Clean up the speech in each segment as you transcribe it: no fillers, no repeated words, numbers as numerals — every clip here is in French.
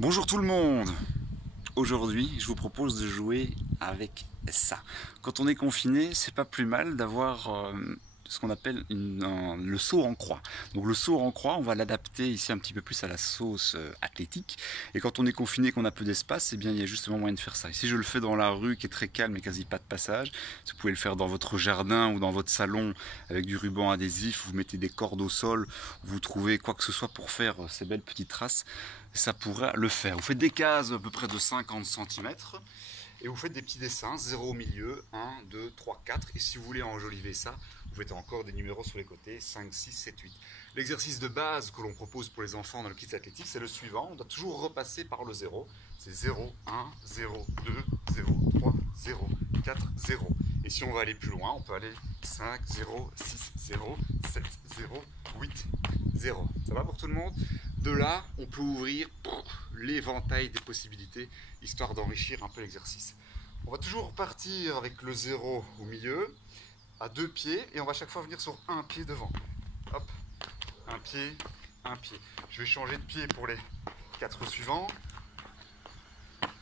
Bonjour tout le monde. Aujourd'hui, je vous propose de jouer avec ça. Quand on est confiné, c'est pas plus mal d'avoir ce qu'on appelle le saut en croix. Donc le saut en croix, on va l'adapter ici un petit peu plus à la sauce athlétique. Et quand on est confiné, qu'on a peu d'espace, eh bien il y a justement moyen de faire ça. Ici, je le fais dans la rue qui est très calme et quasi pas de passage. Vous pouvez le faire dans votre jardin ou dans votre salon avec du ruban adhésif. Vous mettez des cordes au sol, vous trouvez quoi que ce soit pour faire ces belles petites traces. Ça pourra le faire. Vous faites des cases à peu près de 50 cm et vous faites des petits dessins, 0 au milieu, 1, 2, 3, 4. Et si vous voulez enjoliver ça, vous faites encore des numéros sur les côtés, 5, 6, 7, 8. L'exercice de base que l'on propose pour les enfants dans le kit athlétique, c'est le suivant. On doit toujours repasser par le 0. C'est 0, 1, 0, 2, 0, 3, 0, 4, 0. Et si on va aller plus loin, on peut aller 5, 0, 6, 0, 7, 0, 8, 0. Ça va pour tout le monde? De là, on peut ouvrir l'éventail des possibilités, histoire d'enrichir un peu l'exercice. On va toujours partir avec le 0 au milieu, à 2 pieds, et on va chaque fois venir sur un pied devant. Hop, un pied, un pied. Je vais changer de pied pour les 4 suivants.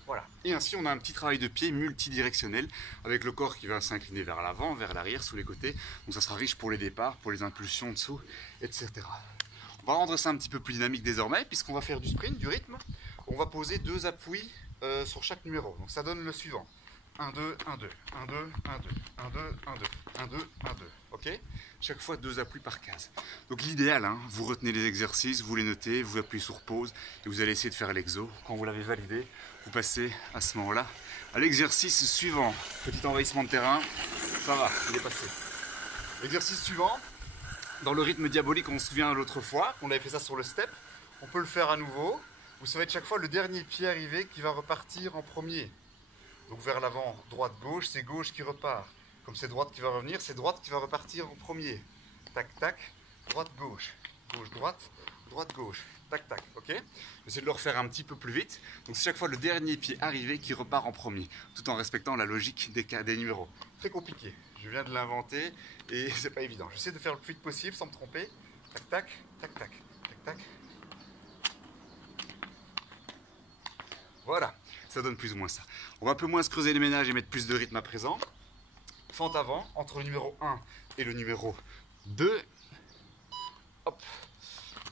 Voilà. Et ainsi, on a un petit travail de pied multidirectionnel, avec le corps qui va s'incliner vers l'avant, vers l'arrière, sous les côtés. Donc ça sera riche pour les départs, pour les impulsions dessous, etc. On va rendre ça un petit peu plus dynamique désormais, puisqu'on va faire du sprint, du rythme. On va poser 2 appuis sur chaque numéro. Donc ça donne le suivant. 1, 2, 1, 2, 1, 2, 1, 2, 1, 2, 1, 2, 1, 2, 1, 2. Ok? Chaque fois 2 appuis par case. Donc l'idéal, hein, vous retenez les exercices, vous les notez, vous appuyez sur pause et vous allez essayer de faire l'exo. Quand vous l'avez validé, vous passez à ce moment-là à l'exercice suivant. Petit envahissement de terrain, ça va, il est passé. L'exercice suivant, dans le rythme diabolique, on se souvient l'autre fois qu'on avait fait ça sur le step. On peut le faire à nouveau. Vous savez chaque fois le dernier pied arrivé qui va repartir en premier. Donc vers l'avant, droite-gauche, c'est gauche qui repart. Comme c'est droite qui va revenir, c'est droite qui va repartir en premier. Tac, tac, droite-gauche, gauche-droite, droite-gauche, tac, tac, ok? J'essaie de le refaire un petit peu plus vite. Donc c'est chaque fois le dernier pied arrivé qui repart en premier, tout en respectant la logique des numéros. Très compliqué, je viens de l'inventer et c'est pas évident. J'essaie de faire le plus vite possible sans me tromper. Tac, tac, tac, tac, tac, tac. Voilà, ça donne plus ou moins ça. On va un peu moins se creuser les ménages et mettre plus de rythme à présent. Fente avant, entre le numéro 1 et le numéro 2. Hop,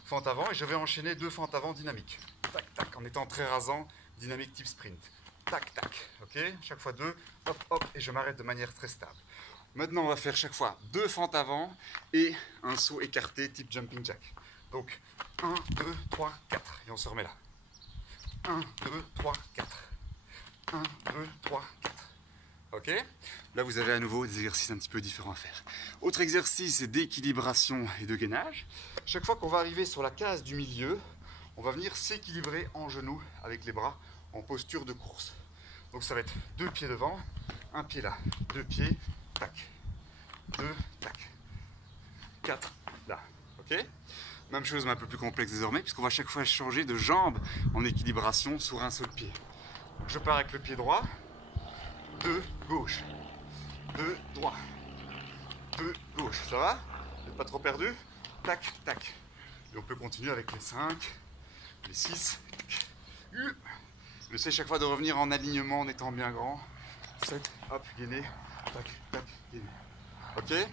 fente avant, et je vais enchaîner 2 fentes avant dynamiques. Tac, tac, en étant très rasant, dynamique type sprint. Tac, tac, ok? Chaque fois 2, hop, hop, et je m'arrête de manière très stable. Maintenant, on va faire chaque fois 2 fentes avant et un saut écarté type jumping jack. Donc, 1, 2, 3, 4, et on se remet là. 1, 2, 3, 4. 1, 2, 3, 4. Ok? Là, vous avez à nouveau des exercices un petit peu différents à faire. Autre exercice d'équilibration et de gainage. Chaque fois qu'on va arriver sur la case du milieu, on va venir s'équilibrer en genoux avec les bras en posture de course. Donc ça va être 2 pieds devant, un pied là, 2 pieds, tac, 2, tac, 4, là. Ok? Même chose, mais un peu plus complexe désormais, puisqu'on va chaque fois changer de jambe en équilibration sur un seul pied. Donc je pars avec le pied droit, 2 gauche, 2 droit, 2 gauche. Ça va? Vous n'êtes pas trop perdu? Tac, tac. Et on peut continuer avec les 5, les 6. J'essaie chaque fois de revenir en alignement en étant bien grand. 7, hop, gainé, tac, tac, gainé. Ok?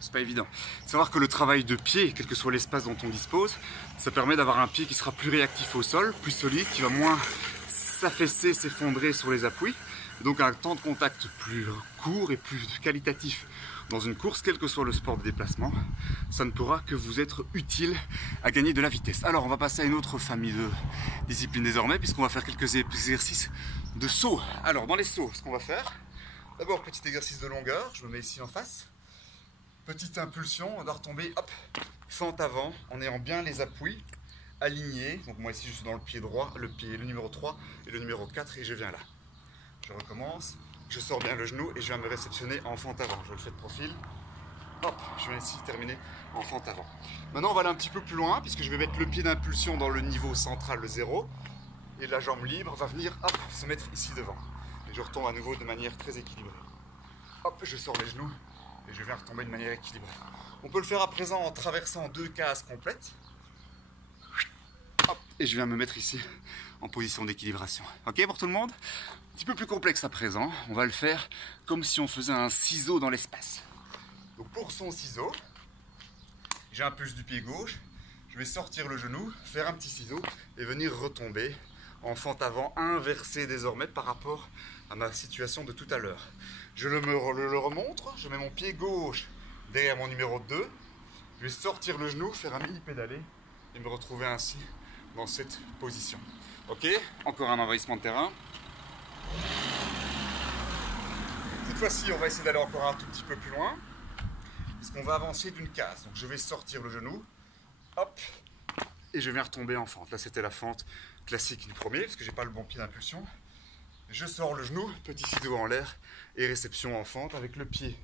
C'est pas évident. Savoir que le travail de pied, quel que soit l'espace dont on dispose, ça permet d'avoir un pied qui sera plus réactif au sol, plus solide, qui va moins s'affaisser, s'effondrer sur les appuis. Et donc un temps de contact plus court et plus qualitatif dans une course, quel que soit le sport de déplacement, ça ne pourra que vous être utile à gagner de la vitesse. Alors on va passer à une autre famille de disciplines désormais, puisqu'on va faire quelques exercices de saut. Alors dans les sauts, ce qu'on va faire, d'abord petit exercice de longueur, je me mets ici en face. Petite impulsion, on doit retomber, hop, fente avant, en ayant bien les appuis alignés. Donc moi ici je suis dans le pied droit, le numéro 3 et le numéro 4 et je viens là. Je recommence, je sors bien le genou et je viens me réceptionner en fente avant. Je le fais de profil, hop, je viens ici terminer en fente avant. Maintenant on va aller un petit peu plus loin puisque je vais mettre le pied d'impulsion dans le niveau central, le 0. Et la jambe libre va venir, hop, se mettre ici devant. Et je retombe à nouveau de manière très équilibrée. Hop, je sors les genoux. Et je viens retomber de manière équilibrée. On peut le faire à présent en traversant 2 cases complètes. Hop, et je viens me mettre ici en position d'équilibration. Ok pour tout le monde? Un petit peu plus complexe à présent, on va le faire comme si on faisait un ciseau dans l'espace. Donc pour son ciseau, j'impulse du pied gauche, je vais sortir le genou, faire un petit ciseau et venir retomber en fente avant, inversé désormais par rapport à ma situation de tout à l'heure. Je le remontre, je mets mon pied gauche derrière mon numéro 2, je vais sortir le genou, faire un mini pédalé et me retrouver ainsi dans cette position. Ok, encore un envahissement de terrain. Cette fois-ci, on va essayer d'aller encore un tout petit peu plus loin, puisqu'on va avancer d'une case. Donc je vais sortir le genou, hop, et je viens retomber en fente. Là, c'était la fente classique du premier, parce que j'ai pas le bon pied d'impulsion. Je sors le genou, petit ciseau en l'air, et réception en fente avec le pied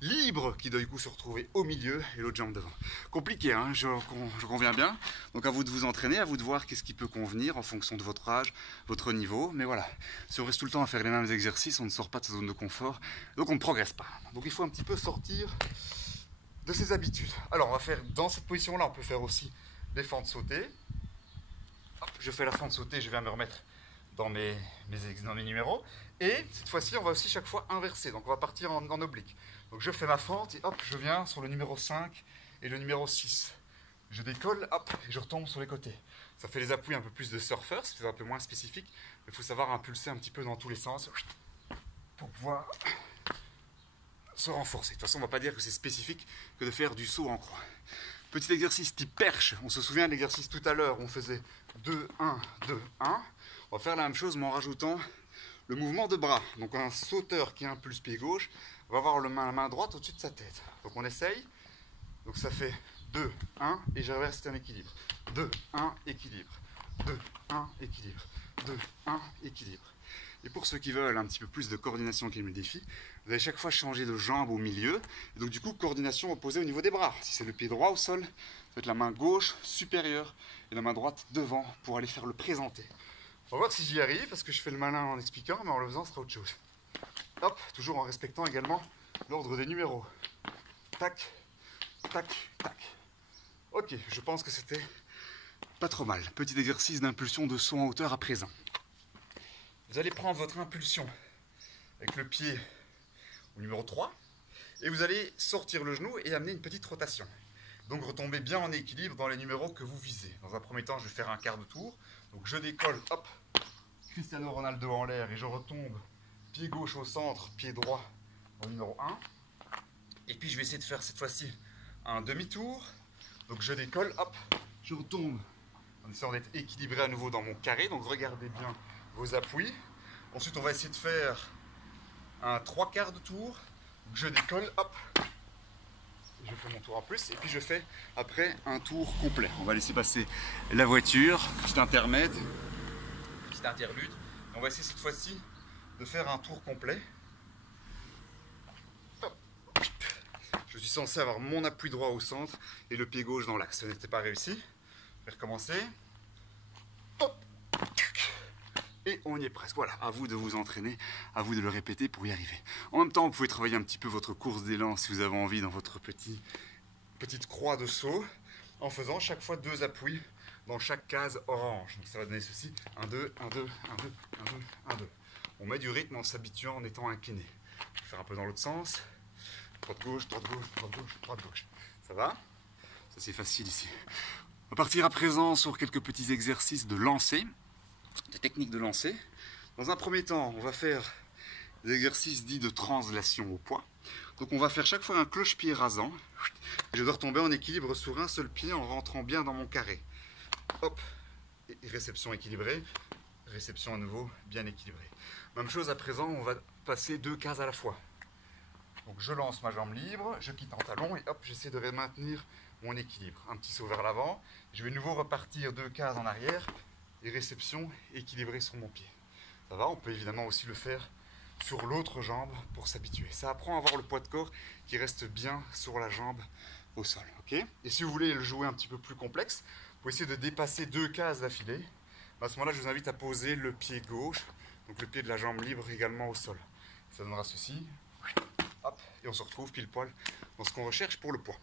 libre qui doit du coup se retrouver au milieu et l'autre jambe devant. Compliqué, hein, je conviens bien. Donc à vous de vous entraîner, à vous de voir qu'est-ce qui peut convenir en fonction de votre âge, votre niveau. Mais voilà, si on reste tout le temps à faire les mêmes exercices, on ne sort pas de sa zone de confort, donc on ne progresse pas. Donc il faut un petit peu sortir de ses habitudes. Alors on va faire dans cette position-là, on peut faire aussi des fentes sautées. Hop, je fais la fente sautée, je viens me remettre dans mes numéros. Et cette fois-ci, on va aussi chaque fois inverser. Donc on va partir en oblique. Donc je fais ma fente et hop, je viens sur le numéro 5 et le numéro 6. Je décolle, hop, et je retombe sur les côtés. Ça fait les appuis un peu plus de surfeur, c'est un peu moins spécifique. Mais il faut savoir impulser un petit peu dans tous les sens pour pouvoir se renforcer. De toute façon, on ne va pas dire que c'est spécifique que de faire du saut en croix. Petit exercice type perche. On se souvient de l'exercice tout à l'heure où on faisait 2, 1, 2, 1. On va faire la même chose mais en rajoutant le mouvement de bras. Donc un sauteur qui impulse pied gauche va avoir la main droite au-dessus de sa tête. Donc on essaye. Donc ça fait 2, 1 et je reste en équilibre. 2, 1, équilibre. 2, 1, équilibre. 2, 1, équilibre. Et pour ceux qui veulent un petit peu plus de coordination qui aiment le défi, vous allez chaque fois changer de jambe au milieu. Et donc du coup, coordination opposée au niveau des bras. Si c'est le pied droit au sol, ça va être la main gauche supérieure et la main droite devant pour aller faire le présenté. On va voir si j'y arrive, parce que je fais le malin en expliquant, mais en le faisant, ce sera autre chose. Hop, toujours en respectant également l'ordre des numéros. Tac, tac, tac. Ok, je pense que c'était pas trop mal. Petit exercice d'impulsion de saut en hauteur à présent. Vous allez prendre votre impulsion avec le pied au numéro 3 et vous allez sortir le genou et amener une petite rotation. Donc retomber bien en équilibre dans les numéros que vous visez. Dans un premier temps, je vais faire un quart de tour. Donc je décolle, hop, Cristiano Ronaldo en l'air et je retombe pied gauche au centre, pied droit au numéro 1. Et puis je vais essayer de faire cette fois-ci un demi-tour. Donc je décolle, hop, je retombe en essayant d'être équilibré à nouveau dans mon carré. Donc regardez bien vos appuis. Ensuite on va essayer de faire un 3/4 de tour. Donc je décolle, hop, je fais mon tour en plus et puis je fais après un tour complet. On va laisser passer la voiture, petit intermède, petit interlude. On va essayer cette fois-ci de faire un tour complet. Je suis censé avoir mon appui droit au centre et le pied gauche dans l'axe. Ça n'était pas réussi. Je vais recommencer. Et on y est presque. Voilà, à vous de vous entraîner, à vous de le répéter pour y arriver. En même temps, vous pouvez travailler un petit peu votre course d'élan si vous avez envie dans votre petite croix de saut, en faisant chaque fois 2 appuis dans chaque case orange. Donc ça va donner ceci, 1, 2, 1, 2, 1, 2, 1, 2, 1, 2. On met du rythme en s'habituant en étant incliné. Je vais faire un peu dans l'autre sens. Droite gauche, droite gauche, droite gauche, droite gauche. Ça va? Ça c'est facile ici. On va partir à présent sur quelques petits exercices de lancer. Des techniques de lancer. Dans un premier temps, on va faire des exercices dits de translation au poids. Donc on va faire chaque fois un cloche-pied rasant. Je dois retomber en équilibre sur un seul pied en rentrant bien dans mon carré. Hop, et réception équilibrée, réception à nouveau bien équilibrée. Même chose à présent, on va passer 2 cases à la fois. Donc je lance ma jambe libre, je quitte en talon et hop, j'essaie de maintenir mon équilibre. Un petit saut vers l'avant, je vais de nouveau repartir 2 cases en arrière et réception équilibrée sur mon pied. Ça va, on peut évidemment aussi le faire sur l'autre jambe pour s'habituer. Ça apprend à avoir le poids de corps qui reste bien sur la jambe au sol. Okay, et si vous voulez le jouer un petit peu plus complexe, vous pouvez essayer de dépasser 2 cases d'affilée. À ce moment-là, je vous invite à poser le pied gauche, donc le pied de la jambe libre également au sol. Ça donnera ceci. Hop, et on se retrouve pile poil dans ce qu'on recherche pour le poids.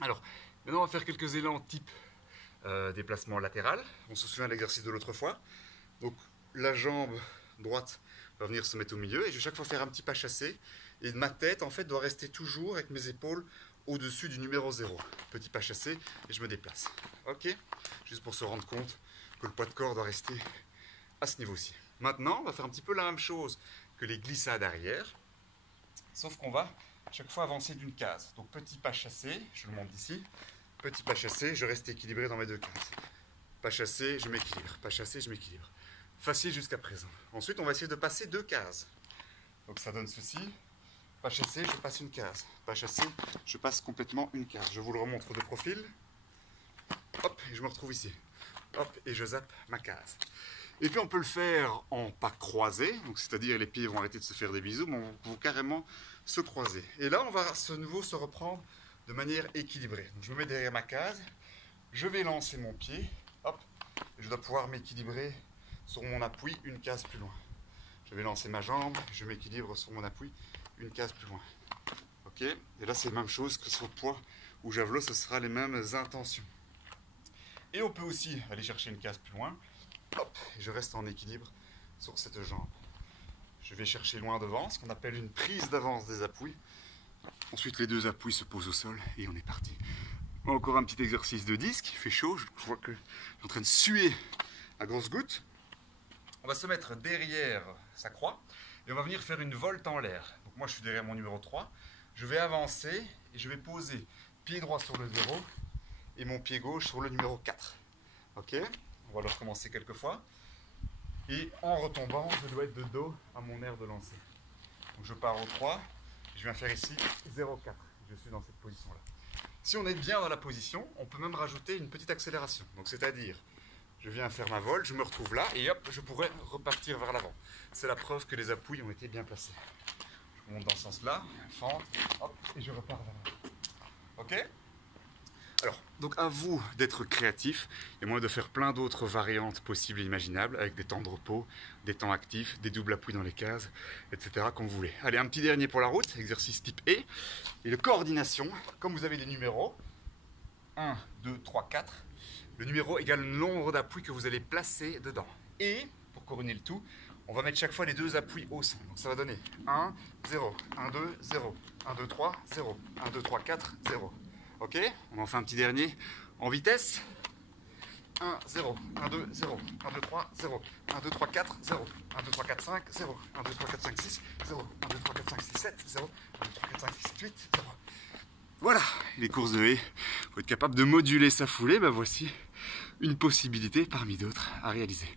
Alors, maintenant on va faire quelques élans type déplacement latéral. On se souvient de l'exercice de l'autre fois. Donc la jambe droite va venir se mettre au milieu et je vais chaque fois faire un petit pas chassé. Et ma tête en fait doit rester toujours avec mes épaules au-dessus du numéro 0. Petit pas chassé et je me déplace. Ok? Juste pour se rendre compte que le poids de corps doit rester à ce niveau-ci. Maintenant, on va faire un petit peu la même chose que les glissades arrière. Sauf qu'on va chaque fois avancer d'une case. Donc petit pas chassé, je le montre d'ici. Petit pas chassé, je reste équilibré dans mes deux cases. Pas chassé, je m'équilibre. Pas chassé, je m'équilibre. Facile jusqu'à présent. Ensuite, on va essayer de passer deux cases. Donc ça donne ceci. Pas chassé, je passe une case. Pas chassé, je passe complètement une case. Je vous le remontre de profil. Hop, et je me retrouve ici. Hop, et je zappe ma case. Et puis on peut le faire en pas croisé, donc c'est-à-dire les pieds vont arrêter de se faire des bisous, mais vont carrément se croiser. Et là, on va à nouveau se reprendre de manière équilibrée. Donc, je me mets derrière ma case, je vais lancer mon pied, hop, et je dois pouvoir m'équilibrer sur mon appui une case plus loin. Je vais lancer ma jambe, je m'équilibre sur mon appui une case plus loin. Ok? Et là, c'est la même chose que sur le poids ou javelot, ce sera les mêmes intentions. Et on peut aussi aller chercher une case plus loin. Hop, et je reste en équilibre sur cette jambe. Je vais chercher loin devant, ce qu'on appelle une prise d'avance des appuis. Ensuite, les deux appuis se posent au sol et on est parti. Encore un petit exercice de disque, il fait chaud, je vois que je suis en train de suer à grosses gouttes. On va se mettre derrière sa croix et on va venir faire une volte en l'air. Donc moi, je suis derrière mon numéro 3. Je vais avancer et je vais poser pied droit sur le 0 et mon pied gauche sur le numéro 4. Ok? On va le recommencer quelques fois. Et en retombant, je dois être de dos à mon aire de lancer. Donc je pars au 3. Je viens faire ici 0,4. Je suis dans cette position-là. Si on est bien dans la position, on peut même rajouter une petite accélération. Donc c'est-à-dire, je viens faire ma volte, je me retrouve là et hop, je pourrais repartir vers l'avant. C'est la preuve que les appuis ont été bien placés. Je monte dans ce sens-là, fente, hop, et je repars vers l'avant. Ok? Alors, donc à vous d'être créatif et moi de faire plein d'autres variantes possibles et imaginables avec des temps de repos, des temps actifs, des doubles appuis dans les cases, etc. comme vous voulez. Allez, un petit dernier pour la route, exercice type E. Et de coordination, comme vous avez des numéros, 1, 2, 3, 4, le numéro égale le nombre d'appuis que vous allez placer dedans. Et, pour couronner le tout, on va mettre chaque fois les deux appuis au sein. Donc ça va donner 1, 0, 1, 2, 0, 1, 2, 3, 0, 1, 2, 3, 4, 0. Ok, on en fait un petit dernier en vitesse. 1, 0, 1, 2, 0, 1, 2, 3, 0, 1, 2, 3, 4, 0, 1, 2, 3, 4, 5, 0, 1, 2, 3, 4, 5, 6, 0, 1, 2, 3, 4, 5, 6, 7, 0, 1, 2, 3, 4, 5, 6, 7, 8, 0. Voilà, les courses de haies. Il faut être capable de moduler sa foulée. Ben voici une possibilité parmi d'autres à réaliser.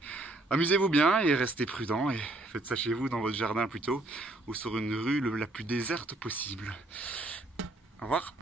Amusez-vous bien et restez prudents et faites ça chez vous dans votre jardin plutôt ou sur une rue la plus déserte possible. Au revoir.